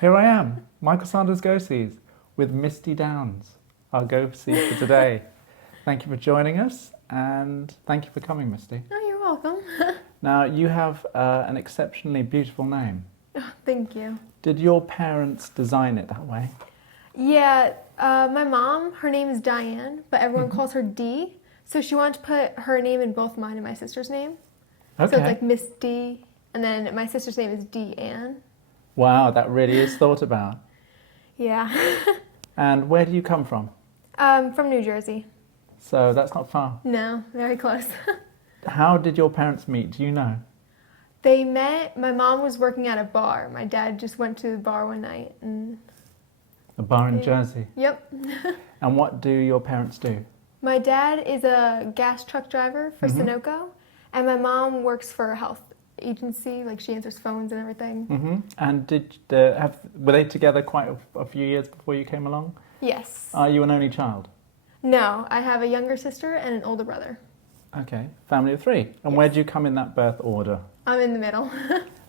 Here I am, Michael Sanders Go-Sees, with Misty Downs, our Go-See for today. Thank you for joining us, and thank you for coming, Misty. Oh, you're welcome. Now, you have an exceptionally beautiful name. Oh, thank you. Did your parents design it that way? Yeah, my mom, her name is Diane, but everyone calls her Dee. So she wanted to put her name in both mine and my sister's name. Okay. So it's like Miss D, and then my sister's name is Deanne. Wow, that really is thought about. Yeah. And where do you come from? From New Jersey. So that's not far. No, very close. How did your parents meet? Do you know? They met, my mom was working at a bar. My dad just went to the bar one night. A bar in Jersey. Yep. And what do your parents do? My dad is a gas truck driver for Sunoco, and my mom works for a health agency, like she answers phones and everything. And were they together quite a few years before you came along? Yes. Are you an only child? No, I have a younger sister and an older brother. Okay, family of three. And where do you come in that birth order? I'm in the middle.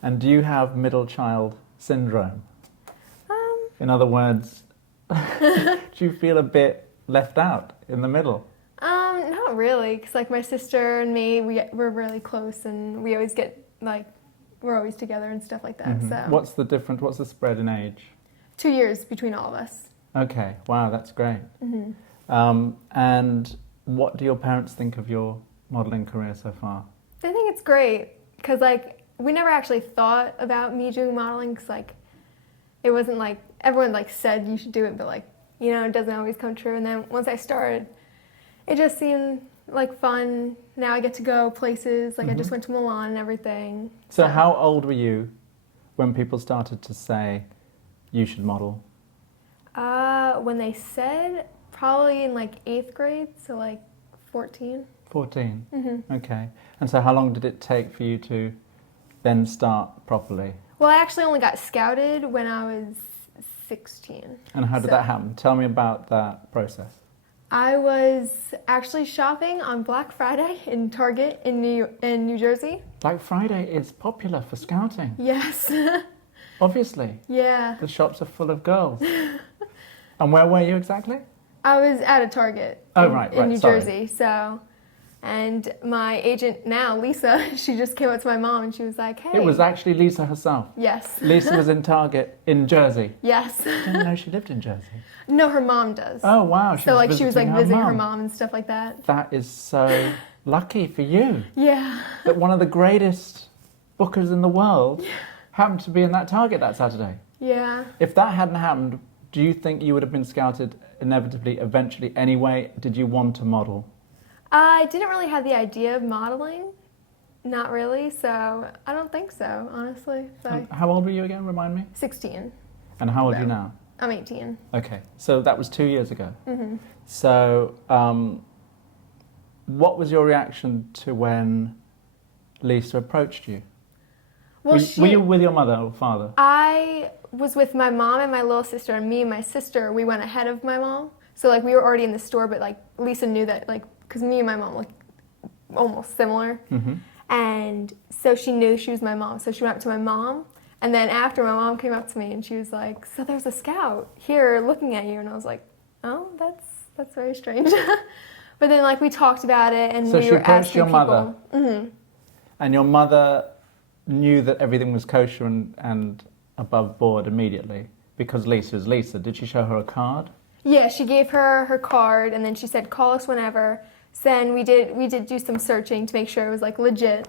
And do you have middle child syndrome? In other words, do you feel a bit left out in the middle? Not really, because like my sister and me, we're really close, and we always get like, we're always together and stuff like that. So What's the difference? What's the spread in age? 2 years between all of us. Okay, wow, that's great. And what do your parents think of your modelling career so far? They think it's great, because like we never actually thought about me doing modeling, because like it wasn't like everyone like said you should do it, but like, you know, it doesn't always come true. And then once I started, it just seemed like fun. Now I get to go places, like I just went to Milan and everything. So how old were you when people started to say you should model? When they said, probably in like 8th grade, so like 14. 14? Okay. And so how long did it take for you to then start properly? Well, I actually only got scouted when I was 16. And how did that happen? Tell me about that process. I was actually shopping on Black Friday in Target in New Jersey. Black Friday is popular for scouting. Yes. Obviously. Yeah. The shops are full of girls. And where were you exactly? I was at a Target in New Jersey. So, and my agent now, Lisa, she just came up to my mom and she was like, hey. It was actually Lisa herself. Yes. Lisa was in Target in Jersey. Yes. I didn't know she lived in Jersey. No, her mom does. Oh, wow. She was visiting her mom and stuff like that. That is so lucky for you. Yeah. That one of the greatest bookers in the world happened to be in that Target that Saturday. Yeah. If that hadn't happened, do you think you would have been scouted inevitably, eventually anyway? Did you want to model? I didn't really have the idea of modeling. Not really, so I don't think so, honestly. So How old were you again, remind me? 16. And how old are you now? I'm 18. Okay, so that was 2 years ago. So what was your reaction to when Lisa approached you? Well, were you with your mother or father? I was with my mom and my little sister, and me and my sister, we went ahead of my mom. So like we were already in the store, but like Lisa knew that, like, because me and my mom look almost similar. And so she knew she was my mom. So she went up to my mom. And then after, my mom came up to me and she was like, so there's a scout here looking at you. And I was like, oh, that's very strange. But then like we talked about it and so we were asking your people. Mother. And your mother knew that everything was kosher and above board immediately because Lisa is Lisa. Did she show her a card? Yeah, she gave her her card and then she said, call us whenever. So then we did do some searching to make sure it was like legit.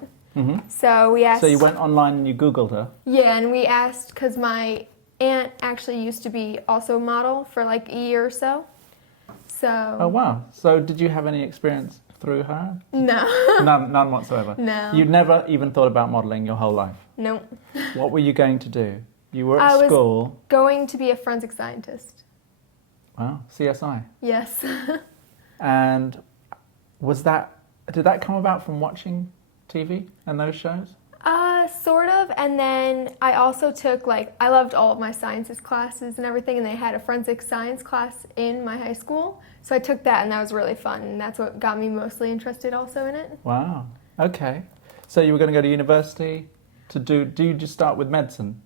So we asked. So you went online and you Googled her? Yeah, and we asked because my aunt actually used to be also a model for like a year or so. So. Oh wow! So did you have any experience through her? No. None whatsoever. No. You'd never even thought about modelling your whole life. Nope. What were you going to do? You were at school. I was going to be a forensic scientist. Wow, CSI. Yes. And did that come about from watching TV and those shows? Sort of, and then I also took, like, I loved all of my sciences classes and everything, and they had a forensic science class in my high school, so I took that, and that was really fun, and that's what got me mostly interested also in it. Wow, okay. So you were going to go to university to do you just start with medicine?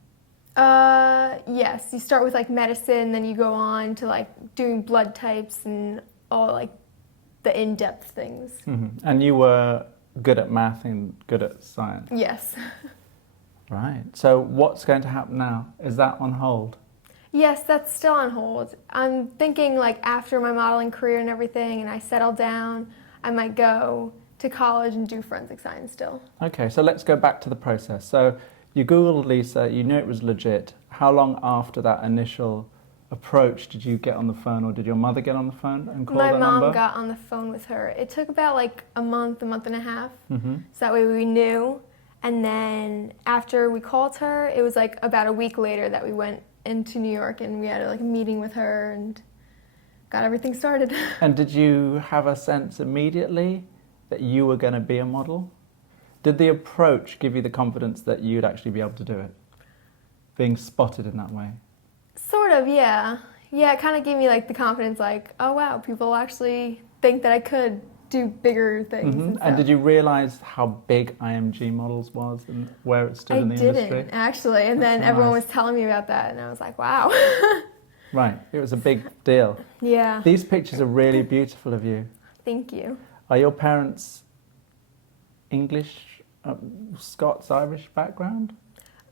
Yes, you start with like medicine, then you go on to like doing blood types and all like the in-depth things. And you were good at math and good at science? Yes. Right. So what's going to happen now? Is that on hold? Yes, that's still on hold. I'm thinking like after my modeling career and everything and I settle down, I might go to college and do forensic science still. Okay, so let's go back to the process. So you Googled Lisa, you knew it was legit. How long after that initial approach did you get on the phone, or did your mother get on the phone and call My that mom number? got on the phone with her. It took about like a month and a half. So that way we knew. And then after we called her, it was like about a week later that we went into New York and we had like a meeting with her and got everything started. And did you have a sense immediately that you were going to be a model? Did the approach give you the confidence that you'd actually be able to do it? Being spotted in that way? Sort of, yeah. Yeah, it kind of gave me like the confidence like, oh wow, people actually think that I could do bigger things. And did you realize how big IMG Models was and where it stood in the industry? I didn't, actually. And then so everyone nice. was telling me about that and I was like, wow. Right, it was a big deal. Yeah. These pictures are really beautiful of you. Thank you. Are your parents English, Scots, Irish background?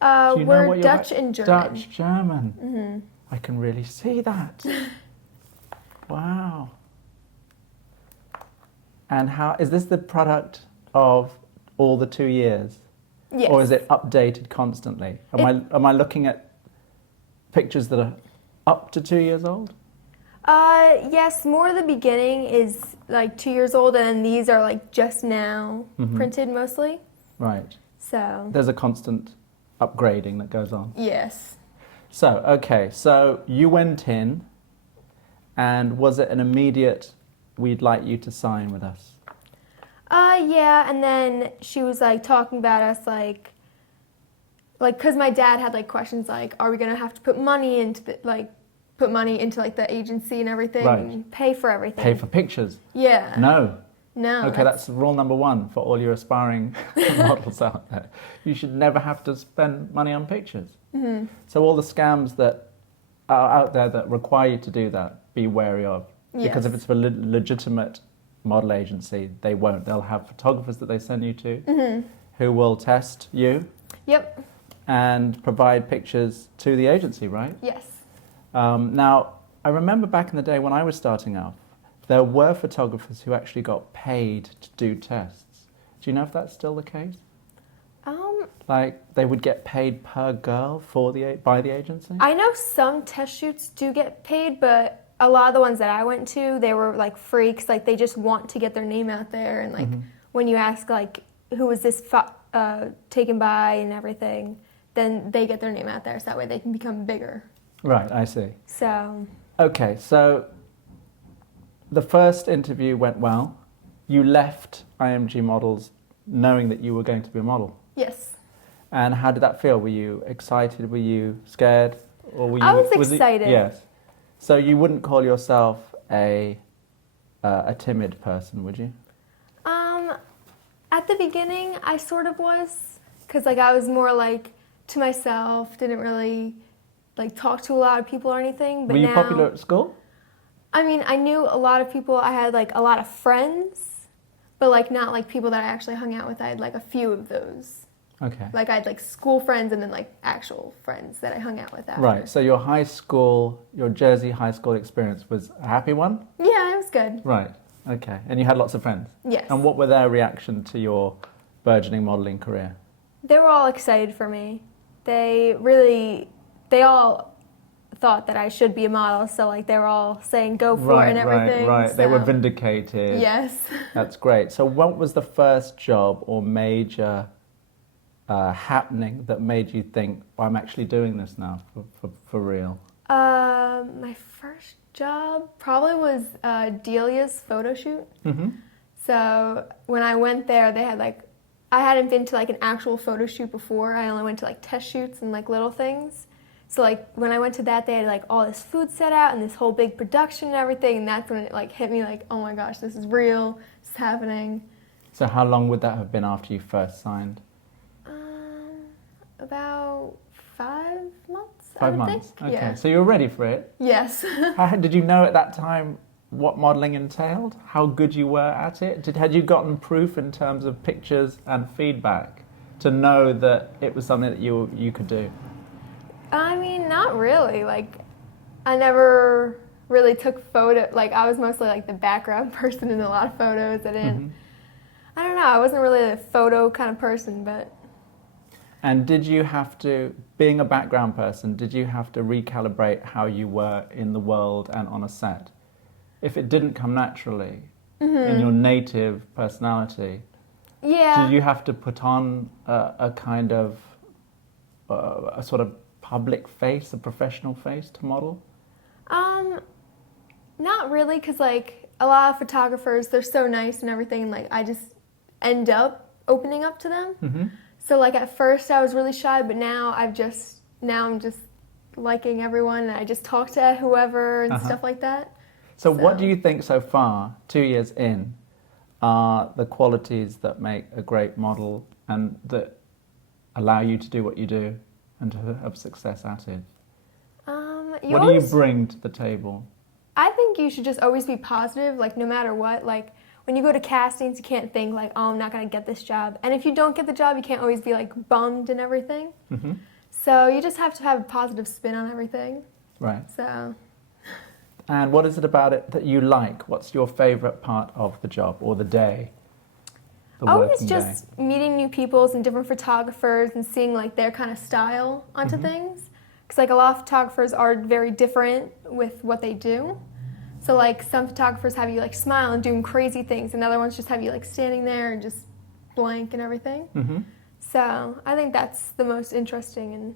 Do you know We're what your Dutch and German. Dutch, German. I can really see that. Wow. And how is this the product of all the 2 years? Yes. Or is it updated constantly? Am I looking at pictures that are up to 2 years old? Yes, more of the beginning is like 2 years old, and then these are like just now printed mostly. Right. So. There's a constant upgrading that goes on. Yes. So, okay, so you went in, and was it an immediate, we'd like you to sign with us? Yeah, and then she was like talking about us like, cause my dad had like questions like, are we gonna have to put money into the the agency and everything, Right. and pay for everything? Pay for pictures? Yeah. No. No. Okay, that's rule number one for all your aspiring models out there. You should never have to spend money on pictures. So all the scams that are out there that require you to do that, be wary of. Because if Yes. it's a legitimate model agency, they won't. They'll have photographers that they send you to who will test you Yep. and provide pictures to the agency, right? Yes. Now, I remember back in the day when I was starting off, there were photographers who actually got paid to do tests. Do you know if that's still the case? Like, they would get paid per girl by the agency? I know some test shoots do get paid, but a lot of the ones that I went to, they were like free, 'cause like they just want to get their name out there, and like when you ask like who was this taken by and everything, then they get their name out there, so that way they can become bigger. Right, I see. So. Okay, so the first interview went well. You left IMG Models knowing that you were going to be a model. Yes. And how did that feel? Were you excited? Were you scared? Or were you, I was excited. Yes. So you wouldn't call yourself a timid person, would you? At the beginning, I sort of was, because like I was more like to myself, didn't really like talk to a lot of people or anything. But were you now, popular at school? I mean, I knew a lot of people. I had like a lot of friends, but like not like people that I actually hung out with. I had like a few of those. Okay. Like I had like school friends and then like actual friends that I hung out with after. Right. So your Jersey high school experience was a happy one? Yeah, it was good. Right. Okay. And you had lots of friends? Yes. And what were their reaction to your burgeoning modelling career? They were all excited for me. They all thought that I should be a model, so like they were all saying go for it and everything. Right. So. They were vindicated. Yes. That's great. So what was the first job or major happening that made you think, well, I'm actually doing this now for real? My first job probably was Delia's photo shoot. So when I went there, they had like, I hadn't been to like an actual photo shoot before. I only went to like test shoots and like little things. So like when I went to that, they had like all this food set out and this whole big production and everything, and that's when it like hit me like, oh my gosh, this is real, this is happening. So how long would that have been after you first signed? About 5 months. 5 I would months. think. Okay, Yeah. so you were ready for it. Yes. Did you know at that time what modelling entailed? How good you were at it? Had you gotten proof in terms of pictures and feedback to know that it was something that you could do? I mean, not really. Like, I never really took photo. Like, I was mostly like the background person in a lot of photos. I didn't. I don't know. I wasn't really a photo kind of person, but. And did you have to, being a background person, did you have to recalibrate how you were in the world and on a set? If it didn't come naturally in your native personality, did you have to put on a kind of a sort of public face, a professional face to model? Not really, because like a lot of photographers, they're so nice and everything, and like I just end up opening up to them. So like at first I was really shy, but now I'm just liking everyone, and I just talk to whoever and stuff like that. So what do you think so far, 2 years in, are the qualities that make a great model and that allow you to do what you do and to have success at it? What do you bring to the table? I think you should just always be positive, like no matter what. Like when you go to castings, you can't think like, oh, I'm not going to get this job. And if you don't get the job, you can't always be like bummed and everything. So you just have to have a positive spin on everything. Right. So. And what is it about it that you like? What's your favourite part of the job or the day? Always just meeting new peoples and different photographers and seeing like their kind of style onto things. Because like a lot of photographers are very different with what they do. So like some photographers have you like smile and doing crazy things, and other ones just have you like standing there and just blank and everything. So I think that's the most interesting.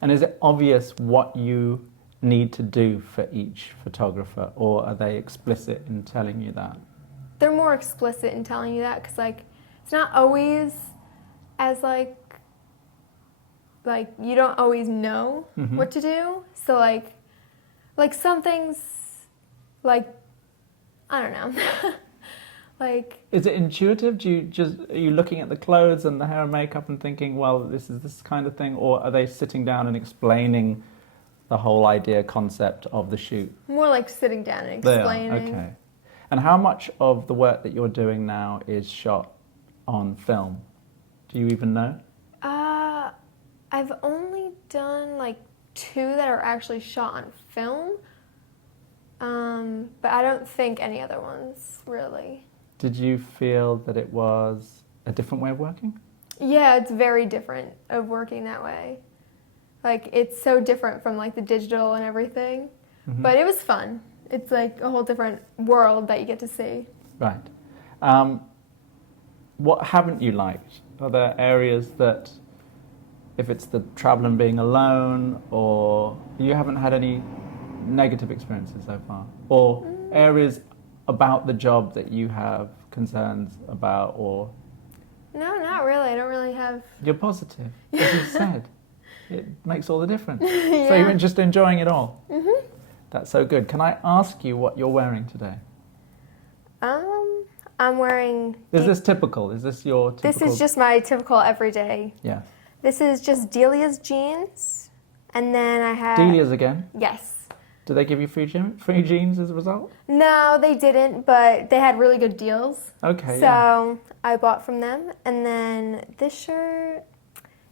And is it obvious what you need to do for each photographer, or are they explicit in telling you that? They're more explicit in telling you that, because like it's not always as like you don't always know what to do. So like some things, like I don't know. Like, is it intuitive? Are you looking at the clothes and the hair and makeup and thinking, well, this is this kind of thing, or are they sitting down and explaining the whole idea, concept of the shoot? More like sitting down and explaining. Okay. And how much of the work that you're doing now is shot on film? Do you even know? I've only done like 2 that are actually shot on film, but I don't think any other ones really. Did you feel that it was a different way of working? Yeah, it's very different of working that way. Like, it's so different from like the digital and everything, but it was fun. It's like a whole different world that you get to see. Right. What haven't you liked? Are there areas that, if it's the travel and being alone, or you haven't had any negative experiences so far? Or areas about the job that you have concerns about, or? No, not really. I don't really have... You're positive, as you said. It makes all the difference. Yeah. So you're just enjoying it all? That's so good. Can I ask you what you're wearing today? I'm wearing... Is this typical? Is this your typical... This is just my typical everyday. Yeah. This is just Delia's jeans, and then I have... Delia's again? Yes. Did they give you free jeans as a result? No, they didn't, but they had really good deals. Okay, So I bought from them. And then this shirt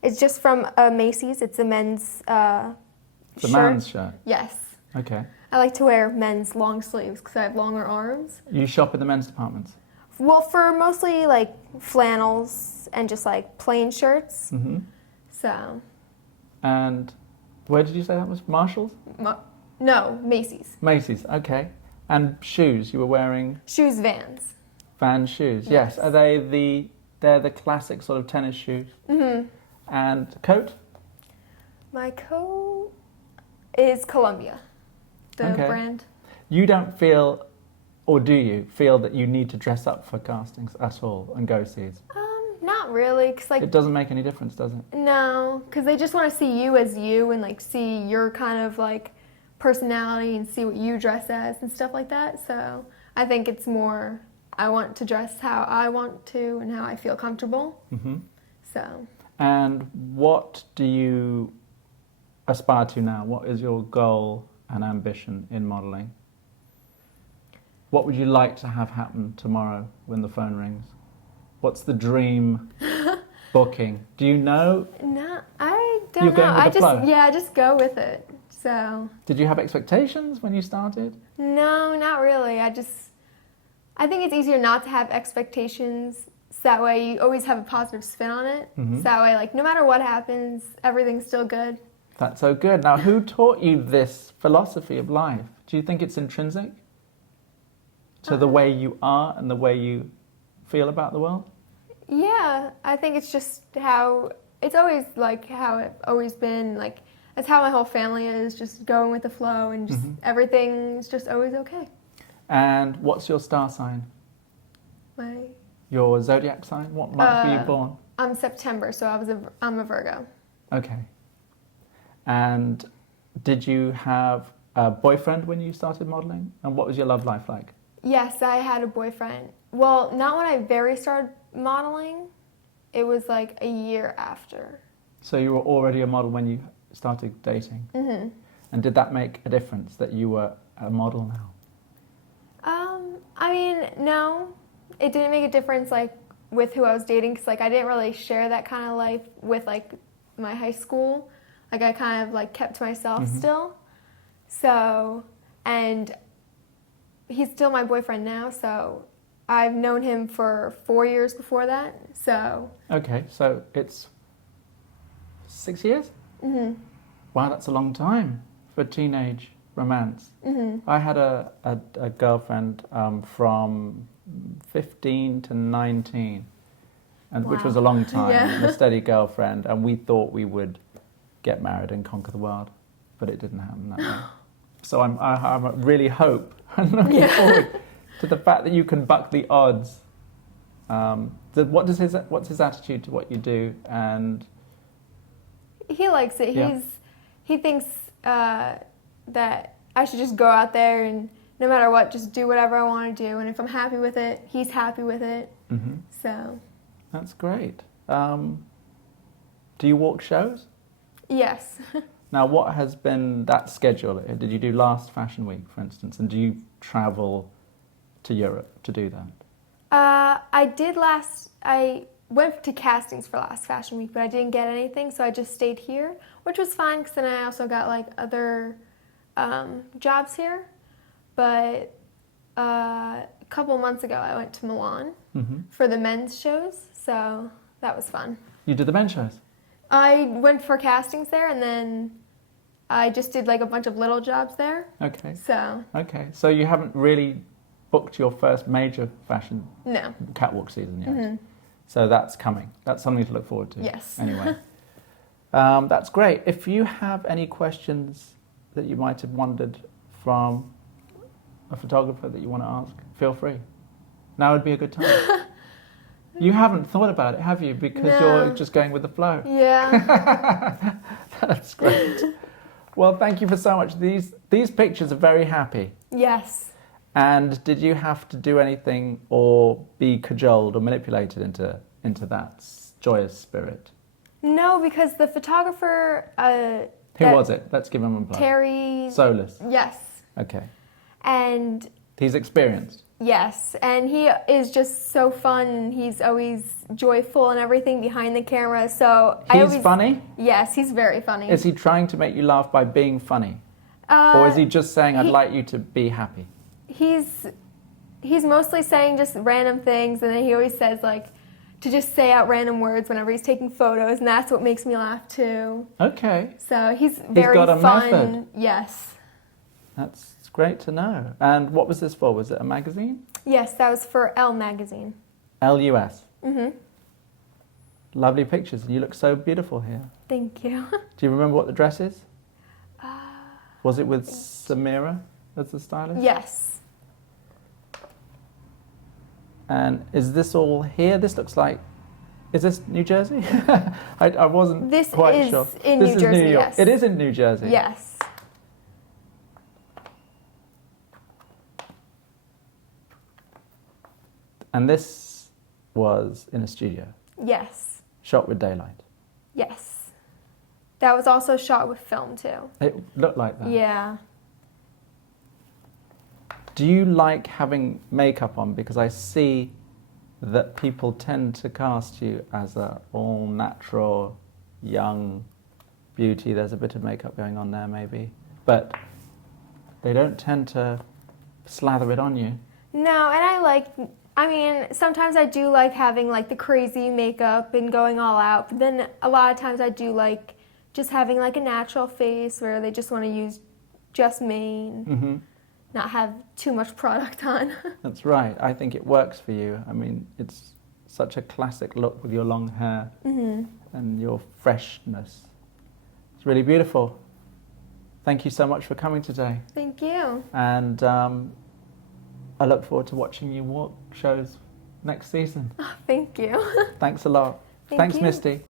is just from Macy's. It's a men's It's a man's shirt? Yes. Okay. I like to wear men's long sleeves because I have longer arms. You shop in the men's departments? Well, for mostly like flannels and just like plain shirts. So. And where did you say that was? Marshalls? No, Macy's. Macy's, okay. And shoes, you were wearing? Shoes, Vans. Vans shoes, yes. Are they they're the classic sort of tennis shoes? And coat? My coat is Columbia, the brand. You don't feel, or do you feel that you need to dress up for castings at all and go-sees? Not really, cause like it doesn't make any difference, does it? No, because they just want to see you as you and like see your kind of like personality and see what you dress as and stuff like that. So I think it's more I want to dress how I want to and how I feel comfortable. So. And what do you aspire to now? What is your goal and ambition in modelling? What would you like to have happen tomorrow when the phone rings? What's the dream booking? Do you know? No, I don't You're know. going with I the flow? I just go with it. So. Did you have expectations when you started? No, not really. I think it's easier not to have expectations. So that way you always have a positive spin on it. Mm-hmm. So that way, like, no matter what happens, everything's still good. That's so good. Now, who taught you this philosophy of life? Do you think it's intrinsic to the way you are and the way you feel about the world? Yeah, I think it's just how it's always like how it's always been. Like, that's how my whole family is, just going with the flow and just everything's just always okay. And what's your star sign? Your zodiac sign? What month were you born? I'm September, so I'm a Virgo. Okay. And did you have a boyfriend when you started modelling? And what was your love life like? Yes, I had a boyfriend. Well, not when I very started modeling. It was like a year after. So you were already a model when you started dating? Mm-hmm. And did that make a difference that you were a model now? I mean, no. It didn't make a difference, like, with who I was dating, because, like, I didn't really share that kind of life with, like, my high school. Like, I kind of, like, kept to myself still. So, and he's still my boyfriend now, so I've known him for 4 years before that, so. Okay, so it's 6 years? Mm-hmm. Wow, that's a long time for teenage romance. Mm-hmm. I had a girlfriend from 15 to 19, and which was a long time, Yeah. a steady girlfriend, and we thought we would get married and conquer the world, but it didn't happen that way. So I really hope, I'm looking forward to the fact that you can buck the odds. What's his attitude to what you do? And he likes it. Yeah. He thinks that I should just go out there and no matter what, just do whatever I want to do. And if I'm happy with it, he's happy with it. Mm-hmm. So. That's great. Do you walk shows? Yes. Now, what has been that schedule? Did you do last Fashion Week, for instance? And do you travel to Europe to do that? I went to castings for last Fashion Week, but I didn't get anything, so I just stayed here, which was fine because then I also got like other jobs here. But a couple of months ago, I went to Milan for the men's shows, so that was fun. You did the men's shows? I went for castings there, and then I just did like a bunch of little jobs there. Okay. So you haven't really booked your first major fashion catwalk season yet. Mm-hmm. So that's coming. That's something to look forward to. Yes. Anyway, that's great. If you have any questions that you might have wondered from a photographer that you want to ask, feel free. Now would be a good time. You haven't thought about it, have you? Because you're just going with the flow. Yeah. That's great. Well, thank you for so much. These pictures are very happy. Yes. And did you have to do anything or be cajoled or manipulated into that joyous spirit? No, because the photographer... Who was it? Let's give him a plug. Terry... Solus. Yes. Okay. And... He's experienced. Yes, and he is just so fun. He's always joyful and everything behind the camera. So he's funny? Yes, he's very funny. Is he trying to make you laugh by being funny? Or is he just saying, I'd like you to be happy? He's mostly saying just random things, and then he always says, like, to just say out random words whenever he's taking photos, and that's what makes me laugh, too. Okay. So he's very got a fun. method. Yes. That's great to know. And what was this for? Was it a magazine? Yes, that was for Elle magazine. LUS. Mm-hmm. Lovely pictures, and you look so beautiful here. Thank you. Do you remember what the dress is? Was it with Samira as the stylist? Yes. And is this all here? This looks like... Is this New Jersey? I wasn't quite sure. This is in New Jersey, New York. yes. It is in New Jersey? Yes. And this was in a studio? Yes. Shot with daylight? Yes. That was also shot with film too. It looked like that. Yeah. Do you like having makeup on? Because I see that people tend to cast you as a all-natural, young beauty. There's a bit of makeup going on there maybe. But they don't tend to slather it on you. No, and I mean, sometimes I do like having like the crazy makeup and going all out, but then a lot of times I do like just having like a natural face where they just want to use just me and not have too much product on. That's right. I think it works for you. I mean, it's such a classic look with your long hair and your freshness. It's really beautiful. Thank you so much for coming today. Thank you. And I look forward to watching you walk shows next season. Thank you. Thanks a lot. Thanks, Misty.